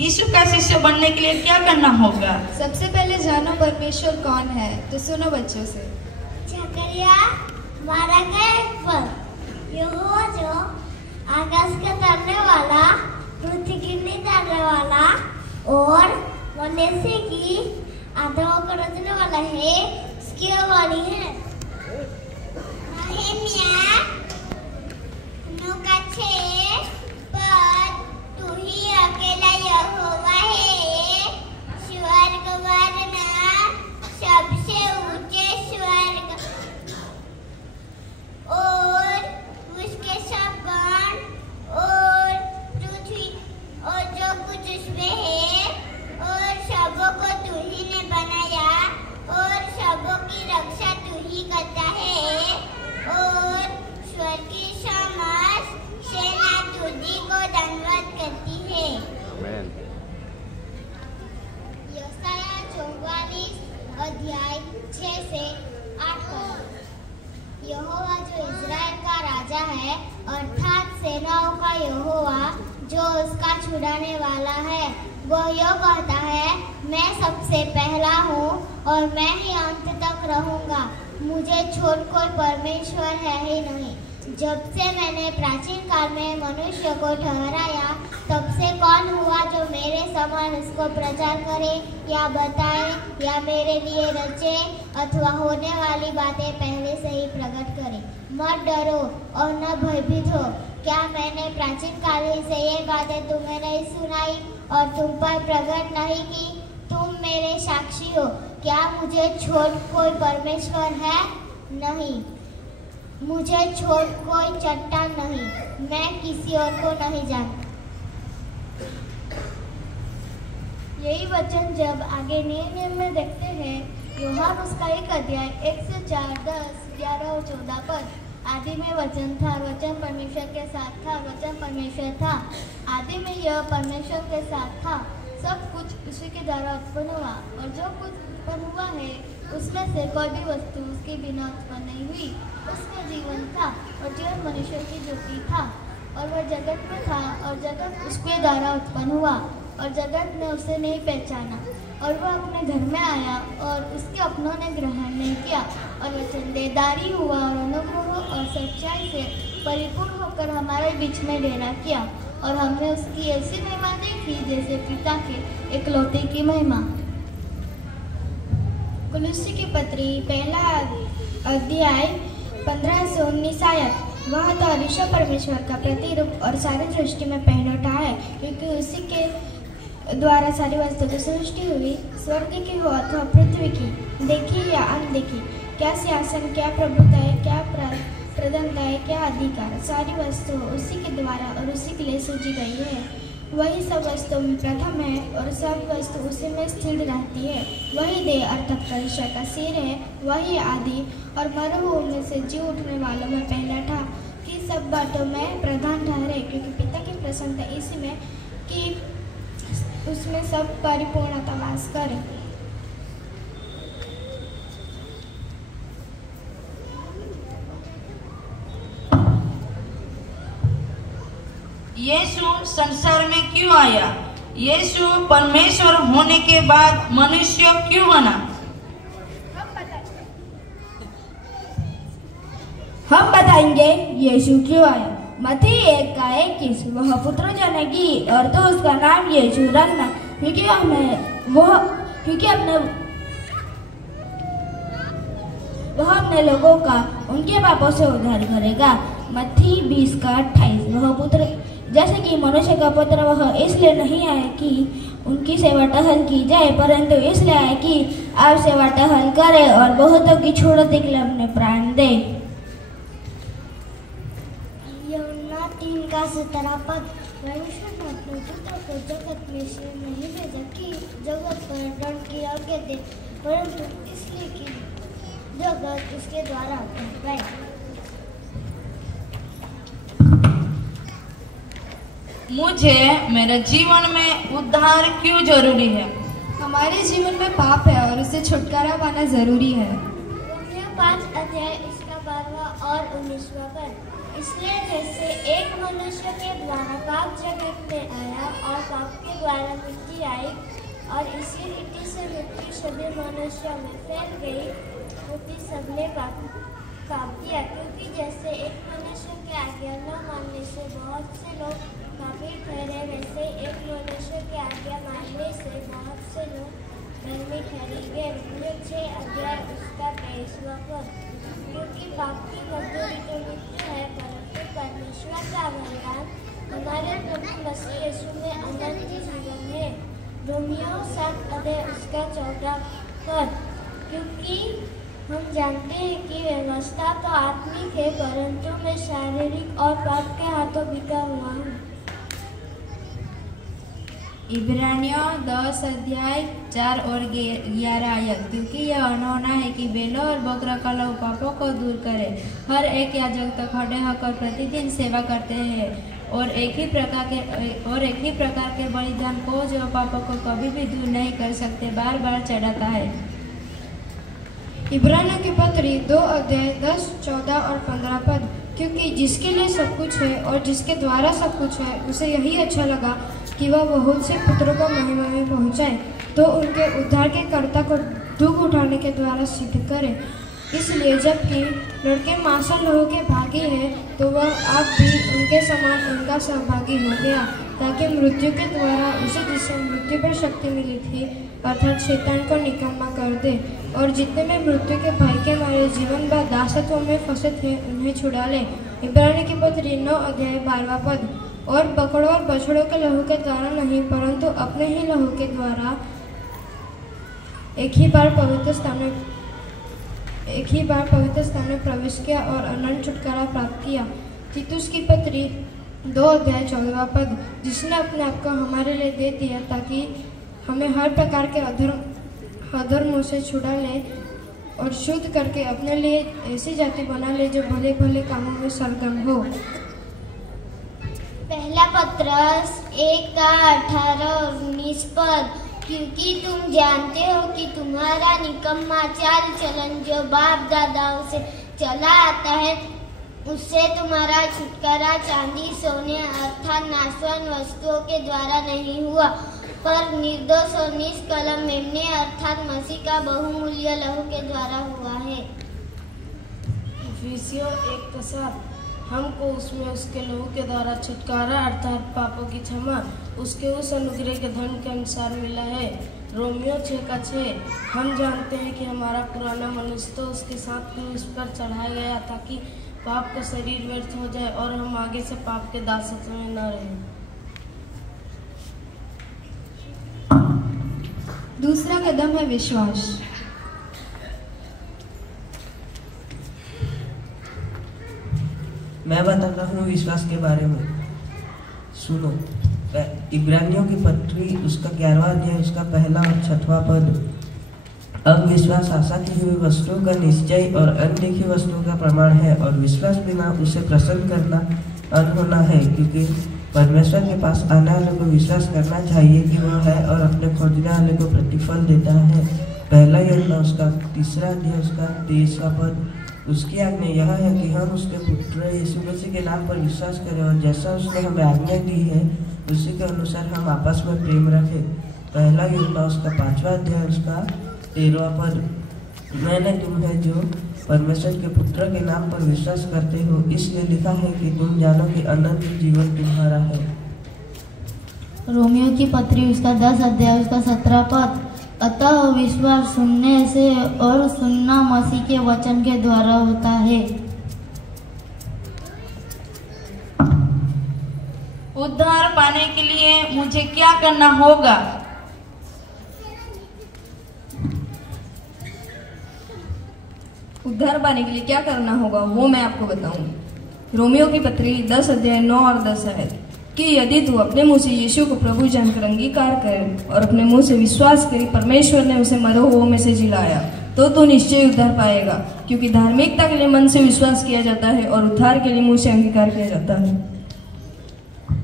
यीशु का शिष्य बनने के लिए क्या करना होगा? सबसे पहले जानो परमेश्वर कौन है। तो सुनो बच्चों से। जकरिया 12 का 1 यहोवा जो आकाश का तैरने वाला, पृथ्वी की तैरने वाला और मनुष्य की आत्माओं को रचने वाला है, उसकी वाणी है। तू ही अकेला यहोवा है, स्वर्ग वरना सबसे ऊंचे स्वर्ग और उसके सब गण और पृथ्वी और जो कुछ उसमें है, और सबों को तू ही ने बनाया और सबों की रक्षा तू ही करता है, और स्वर्ग की समस्त सेना तुझी को धन्यवाद करती है। यशाया 44 अध्याय 6 से 8 पद। यहोवा जो इज़राइल का राजा है, अर्थात सेनाओं का यहोवा जो उसका छुड़ाने वाला है, वो यो कहता है, मैं सबसे पहला हूँ और मैं ही अंत तक रहूँगा, मुझे छोड़ कोई परमेश्वर है ही नहीं। जब से मैंने प्राचीन काल में मनुष्य को ठहराया, तब से कौन हुआ जो मेरे समान उसको प्रचार करे या बताए या मेरे लिए रचे अथवा होने वाली बातें पहले से ही प्रकट करे। मत डरो और न भयभीत हो। क्या मैंने प्राचीन काल से ये बातें तुम्हें नहीं सुनाई और तुम पर प्रकट नहीं की? तुम मेरे साक्षी हो। क्या मुझे छोड़ कोई परमेश्वर है? नहीं, मुझे छोड़ कोई चट्टान नहीं, मैं किसी और को नहीं जानता। यही वचन जब आगे नए नियम में देखते हैं, यूहन्ना उसका 1 अध्याय 1 से 4, 10, 11 और 14 पद। आदि में वचन था, वचन परमेश्वर के साथ था, वचन परमेश्वर था। आदि में यह परमेश्वर के साथ था। सब कुछ उसी के द्वारा उत्पन्न हुआ और जो कुछ उत्पन्न हुआ है उसमें से कोई भी वस्तु उसके बिना उत्पन्न नहीं हुई। उसमें जीवन था और जीवन मनुष्य की ज्योति था, और वह जगत में था और जगत उसके द्वारा उत्पन्न हुआ और जगत ने उसे नहीं पहचाना। और वह अपने घर में आया और उसके अपनों ने ग्रहण नहीं किया, और वह चंदेदारी हुआ और अनुग्रह और सच्चाई से परिपूर्ण होकर हमारे बीच में डेरा किया, और हमने उसकी ऐसी महिमा देखी जैसे पिता के एकलौते की महिमा। कुलुस्सी की पत्री 1 अध्याय 15 से 19 आयत। वह तो ईश्वर परमेश्वर का प्रतिरूप और सारी सृष्टि में पहले उठा है, क्योंकि उसी के द्वारा सारी वस्तु की सृष्टि हुई, स्वर्ग की हो अथवा पृथ्वी की, देखी या अनदेखी, क्या सिंहासन, क्या प्रभुता है, क्या प्रधानता है, क्या अधिकार, सारी वस्तु उसी के द्वारा और उसी के लिए सृजी गई है। वही सब वस्तु में प्रथम है और सब वस्तु उसी में स्थिर रहती है। वही देह अर्थात परमेश्वर का सिर है, वही आदि और मरे हुओं में से जी उठने वालों में पहला था, कि सब बातों में प्रधान ठहरे, क्योंकि पिता की प्रसन्नता इसी में कि उसमें सब परिपूर्णता वास करे। यीशु संसार में क्यों आया? यीशु परमेश्वर होने के बाद मनुष्य क्यों बना? हम बताएंगे यीशु क्यों आया। मत्ती 1 का 21। वह पुत्र जनेगी और तो उसका नाम यीशु रखना, क्योंकि वह अपने लोगों का उनके पापों से उद्धार करेगा। मत्ती 20 का 28। वह पुत्र जैसे कि मनुष्य का पुत्र वह इसलिए नहीं आया कि उनकी सेवा टहल की जाए, परंतु इसलिए आया कि आप सेवा टहल करे और बहुतों की छोड़ने के लिए अपने प्राण दे। यूहन्ना 3 का 17 पद। परमेश्वर ने अपने पुत्र को जगत में से नहीं भेजा कि जगत पर दंड की आज्ञा दे, परंतु इसलिए कि जगत उसके द्वारा बन पाए। मुझे मेरे जीवन में उद्धार क्यों जरूरी है? हमारे जीवन में पाप है और उससे छुटकारा पाना जरूरी है। 5 अध्याय इसका 12वां और 19वां पद। इसलिए जैसे एक मनुष्य के द्वारा पाप जगत में आया और पाप के द्वारा मृत्यु आई और इसी रीति से मृत्यु सभी मनुष्यों में फैल गई, क्योंकि सबने पाप किया। क्योंकि जैसे एक मनुष्य की आज्ञा न मानने से बहुत से लोग पापी ठहरे, वैसे एक मनुष्य की आज्ञा मानने से बहुत से लोग धर्मी ठहरेंगे। 6 अध्याय उसका 23वां पद। क्योंकि पाप की मजदूरी तो मृत्यु है, परंतु परमेश्वर का वरदान हमारे प्रभु मसीह यीशु में अनंत जीवन है। रोमियो 7 अध्याय उसका 14 पद। क्योंकि हम जानते हैं कि व्यवस्था तो आत्मिक है, परंतु मैं शारीरिक और पाप के हाथों बिका हुआ हूँ। इब्रानियों 10 अध्याय 4 और 11 आयत। क्योंकि यह अनहोना है कि बेलों और बकरा का लहू पापों को दूर करे। हर एक याजक तो खड़े होकर प्रतिदिन सेवा करते हैं और एक ही प्रकार के बलिदान को जो पापों को कभी भी दूर नहीं कर सकते बार बार चढ़ाता है। इब्रानियों की पत्री 2 अध्याय 10, 14 और 15 पद। क्योंकि जिसके लिए सब कुछ है और जिसके द्वारा सब कुछ है, उसे यही अच्छा लगा कि वह बहुत से पुत्रों को महिमा में पहुंचाए, तो उनके उद्धार के कर्ता को दुख उठाने के द्वारा सिद्ध करे। इसलिए जबकि लड़के मांस और लहू के भागी हैं, तो वह आप भी उनके समान उनका सहभागी हो गया, ताकि मृत्यु के द्वारा उसे जिससे मृत्यु पर शक्ति मिली थी, अर्थात शैतान को निकम्मा कर दे, और जितने में मृत्यु के भय के मारे जीवन भर दासत्व में फंसे थे उन्हें छुड़ा ले। इब्रानियों की पत्री 9 अध्याय 12वां पद। और बकरों और बछड़ों के लहू के द्वारा नहीं, परंतु अपने ही लहू के द्वारा एक ही बार पवित्र स्थान में प्रवेश किया और अनंत छुटकारा प्राप्त किया। तीतुस की पत्री 2 अध्याय 14वां पद। जिसने अपने आप को हमारे लिए दे दिया, ताकि हमें हर प्रकार के अधर्मों से छुड़ा ले और शुद्ध करके अपने लिए ऐसी जाति बना ले जो भले भले कामों में सरगर्म हो। पहला पत्रस 1:18 और 19 पद। क्योंकि तुम जानते हो कि तुम्हारा निकम्मा चाल चलन जो बाप दादाओं से चला आता है, उससे तुम्हारा छुटकारा चांदी सोने अर्थात नाशवान वस्तुओं के द्वारा नहीं हुआ, पर निर्दोष और निष्कलंक मेमने अर्थात मसीह का बहुमूल्य लहू के द्वारा हुआ है। इफिसियों 1:7। हमको उसमें उसके लहू के द्वारा छुटकारा अर्थात पापों की क्षमा उसके उस अनुग्रह के धन के अनुसार मिला है। रोमियो 6:6। हम जानते हैं कि हमारा पुराना मनुष्य तो उसके साथ क्रूस पर चढ़ाया गया, ताकि पाप का शरीर व्यर्थ हो जाए और हम आगे से पाप के दासत्व में न रहें। दूसरा कदम है विश्वास। मैं बताता हूँ विश्वास के बारे में, सुनो। इब्रानियों की पत्री उसका 11वां अध्याय उसका 1 और 6वां पद। अब विश्वास आशा की हुई वस्तुओं का निश्चय और अनदेखी वस्तुओं का प्रमाण है, और विश्वास बिना उसे प्रसन्न करना अनहोना है, क्योंकि परमेश्वर के पास आने वाले को विश्वास करना चाहिए कि वह है और अपने खोजने वाले को प्रतिफल देता है। पहला यूहन्ना उसका 3 अध्याय उसका 23वां पद। उसकी आज्ञा यह है कि हम उसके पुत्र यीशु मसीह के नाम पर विश्वास करें और जैसा उसने हमें आज्ञा दी है उसी के अनुसार हम आपस में प्रेम रखें। पहला यूहन्ना उसका 5वां अध्याय उसका 13वां पद। मैंने तुम्हें जो परमेश्वर के पुत्र के नाम पर विश्वास करते हो इसलिए लिखा है कि तुम जानो कि अनंत जीवन तुम्हारा है। रोमियो की पत्री उसका 10 अध्याय उसका 17 पद। अतः विश्वास सुनने से और सुनना मसीह के वचन के द्वारा होता है। उद्धार पाने के लिए मुझे क्या करना होगा? उद्धार पाने के लिए क्या करना होगा वो मैं आपको बताऊंगी। रोमियो की पत्री 10 अध्याय 9 और 10 है कि यदि तू अपने मुंह से यीशु को प्रभु जानकर अंगीकार करे और अपने मुंह से विश्वास करे परमेश्वर ने उसे मरे हुओं में से जिलाया, तो तू निश्चय उद्धार पाएगा। क्योंकि धार्मिकता के लिए मन से विश्वास किया जाता है और उद्धार के लिए मुंह से अंगीकार किया जाता है।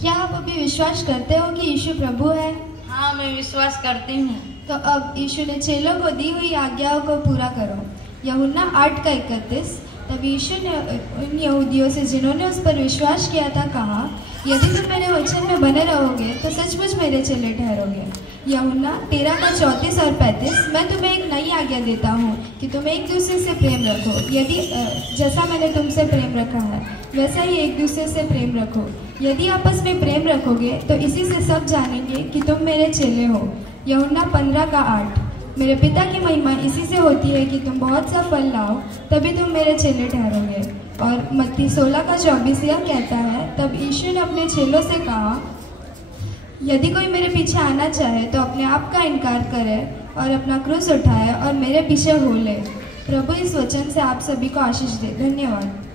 क्या आप अभी विश्वास करते हो कि यीशु प्रभु है? हाँ, मैं विश्वास करती हूँ। तो अब यीशु ने चेलों को दी हुई आज्ञाओं को पूरा करो। यूहन्ना 8:31। तब यीशु ने उन यहूदियों से जिन्होंने उस पर विश्वास किया था कहा, यदि तुम मेरे वचन में बने रहोगे तो सचमुच मेरे चेले ठहरोगे। यूहन्ना 13:34 और 35। मैं तुम्हें एक नई आज्ञा देता हूँ कि तुम एक दूसरे से प्रेम रखो। यदि जैसा मैंने तुमसे प्रेम रखा है वैसा ही एक दूसरे से प्रेम रखो। यदि आपस में प्रेम रखोगे तो इसी से सब जानेंगे कि तुम मेरे चेले हो। यूहन्ना 15:8। मेरे पिता की महिमा इसी से होती है कि तुम बहुत सा फल लाओ, तभी तुम मेरे चेले ठहरोगे। और मत्ती 16:24 यह कहता है, तब यीशु ने अपने चेलों से कहा, यदि कोई मेरे पीछे आना चाहे तो अपने आप का इनकार करे और अपना क्रूस उठाए और मेरे पीछे हो ले। प्रभु इस वचन से आप सभी को आशीष दे। धन्यवाद।